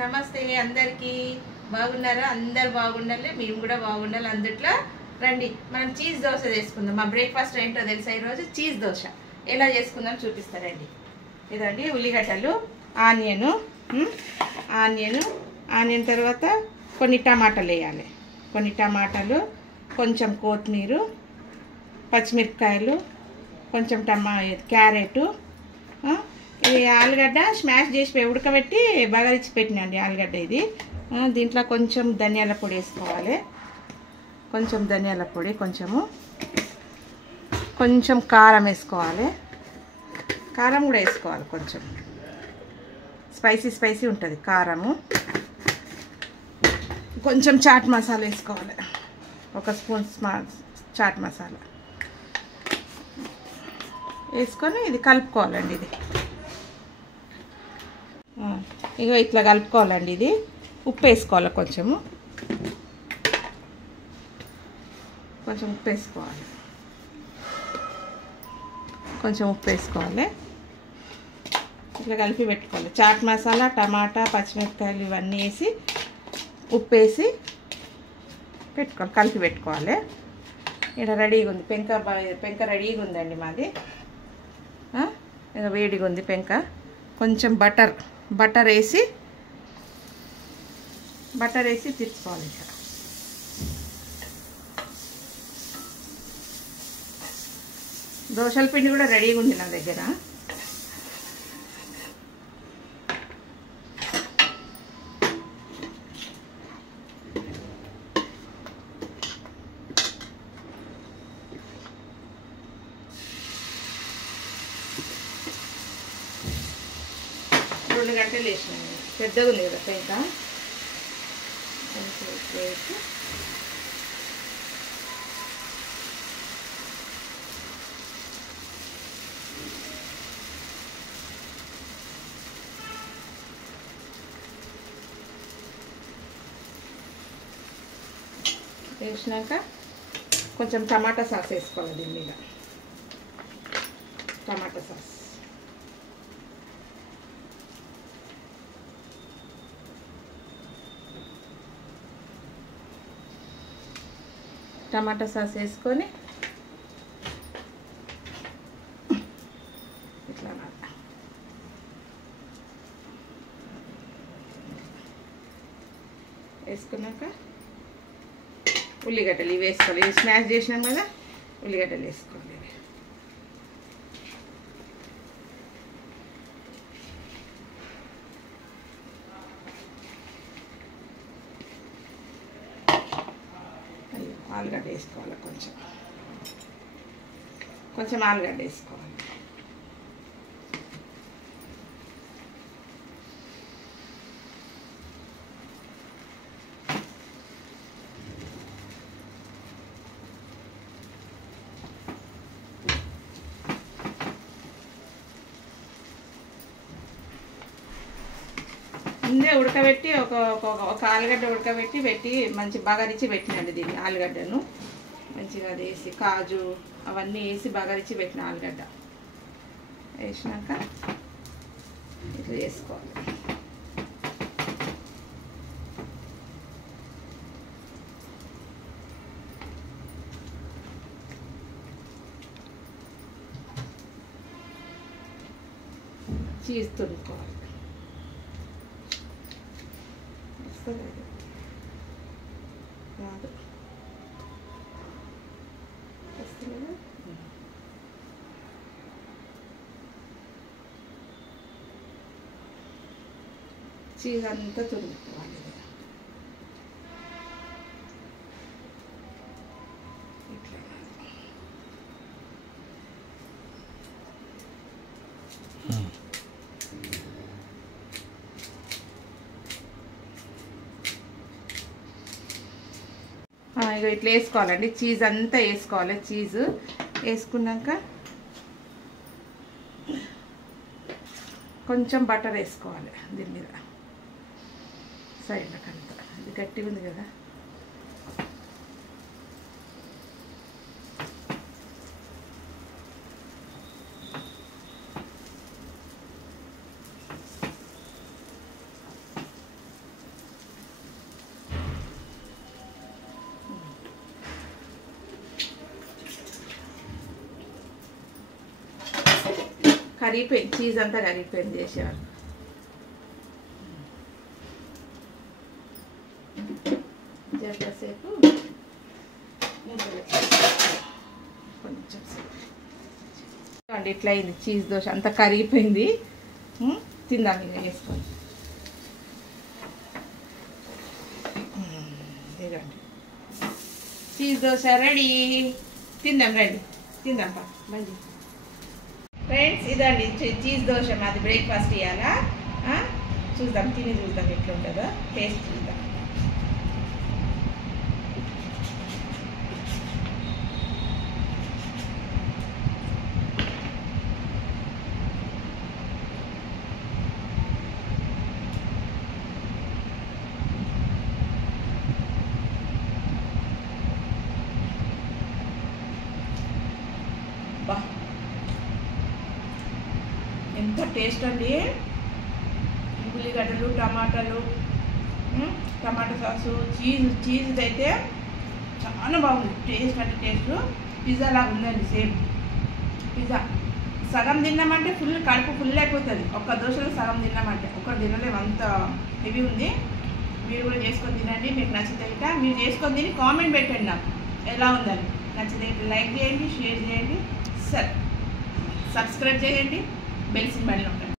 నమస్తే అందరికీ. బాగున్నారా? అందరు బాగుండాలి, మేము కూడా బాగుండాలి. అందుట్లో రండి మనం చీజ్ దోశ చేసుకుందాం. మా బ్రేక్ఫాస్ట్ ఏంటో తెలుసా? ఈరోజు చీజ్ దోశ ఎలా చేసుకుందాం చూపిస్తారండి. ఇదండి ఉల్లిగడ్డలు, ఆనియన్ తర్వాత కొన్ని టమాటాలు వేయాలి. కొన్ని టమాటాలు, కొంచెం కొత్తిమీర, పచ్చిమిరపకాయలు, కొంచెం క్యారెట్, ఇది ఆలుగడ్డ స్మాష్ చేసి ఉడకబెట్టి బగారిచ్చి పెట్టినండి ఆలుగడ్డ ఇది. దీంట్లో కొంచెం ధనియాల పొడి వేసుకోవాలి, కొంచెం ధనియాల పొడి, కొంచెం కారం వేసుకోవాలి. కారం కూడా వేసుకోవాలి, కొంచెం స్పైసీ ఉంటుంది కారము. కొంచెం చాట్ మసాలా వేసుకోవాలి, 1 స్పూన్ చాట్ మసాలా వేసుకొని ఇది కలుపుకోవాలండి. ఇది ఇగో ఇట్లా కలుపుకోవాలండి. ఇది ఉప్పు వేసుకోవాలి, కొంచెం ఉప్పు వేసుకోవాలి, ఇట్లా కలిపి పెట్టుకోవాలి. చాట్ మసాలా, టమాటా, పచ్చిమిరపకాయలు ఇవన్నీ వేసి ఉప్పు వేసి పెట్టుకోవాలి, కలిపి పెట్టుకోవాలి. ఇక్కడ రెడీగా ఉంది పెంక రెడీగా ఉందండి మాది. ఇక వేడిగా ఉంది పెంక. కొంచెం బటర్ వేసి తిప్పుకోవాలి. ఇక దోశల పిండి కూడా రెడీగా ఉంది నా దగ్గర. రెండు గంటలు వేసినాను, పెద్దగా ఉంది కదా పెంక. వేసి వేసినాక కొంచెం టమాటా సాస్ వేసుకోవాలి. దీని మీద టమాటా సాస్ వేసుకొని ఇట్లా వేసుకున్నాక ఉల్లిగడ్డలు ఇవి వేసుకోవాలి. ఇవి స్మాష్ చేసినాం కదా, ఉల్లిగడ్డలు వేసుకోవాలి. ఆలుగడ్డ వేసుకోవాలి, కొంచెం ఆలుగడ్డ వేసుకోవాలి. ముందే ఉడకబెట్టి ఒక ఆలుగడ్డ ఉడకబెట్టి మంచి బగారిచ్చి పెట్టినండి. దీన్ని ఆలుగడ్డను మంచిగా అది వేసి కాజు అవన్నీ వేసి బగారిచ్చి పెట్టిన ఆలుగడ్డ వేసినాక ఇట్లా వేసుకోవాలి. చీజ్ తురుముకోవాలి. రాదు చీజ్ అంతా తురుముకోవాలి. ఇట్లా ఇక ఇట్లా వేసుకోవాలండి. చీజ్ అంతా వేసుకోవాలి. చీజ్ వేసుకున్నాక కొంచెం బటర్ వేసుకోవాలి దీని మీద సైడ్లకంతా. ఇది గట్టిగా ఉంది కదా, కరిగిపోయింది, చీజ్ అంతా కరిగిపోయింది చేసేవారు. జరసేపు కొంచెం అండి ఇట్లా అయింది చీజ్ దోశ, అంతా కరిగిపోయింది. తిందాం ఇక వేసుకొని. ఇదండి చీజ్ దోశ రెడీ. తిందాం రండి, తిందాం మంచి ఫ్రెండ్స్. ఇదండి చీజ్ దోశ మాది బ్రేక్ఫాస్ట్ ఇవ్వాలా. చూద్దాం, తిని చూద్దాం ఎట్లుంటుందో, టేస్ట్ చూద్దాం. ఎంత టేస్ట్ అండి. ఉల్లిగడ్డలు, టమాటాలు, టమాటా సాసు, చీజ్ అయితే చాలా బాగుంది. టేస్ట్ అంటే టేస్ట్ పిజ్జా లాగా ఉందండి. Same pizza. సగం తిన్నామంటే ఫుల్ కడుపు ఫుల్ అయిపోతుంది. ఒక్క దోశలో సగం తిన్నామంటే. ఒక్కరు తినలేము, అంత హెవీ ఉంది. మీరు కూడా చేసుకొని తినండి. మీకు నచ్చితే ఇక మీరు చేసుకొని తిని కామెంట్ పెట్టండి నాకు ఎలా ఉందని. నచ్చితే లైక్ చేయండి, షేర్ చేయండి, సబ్స్క్రైబ్ చేయండి, బెల్ సింబల్ నొక్కండి.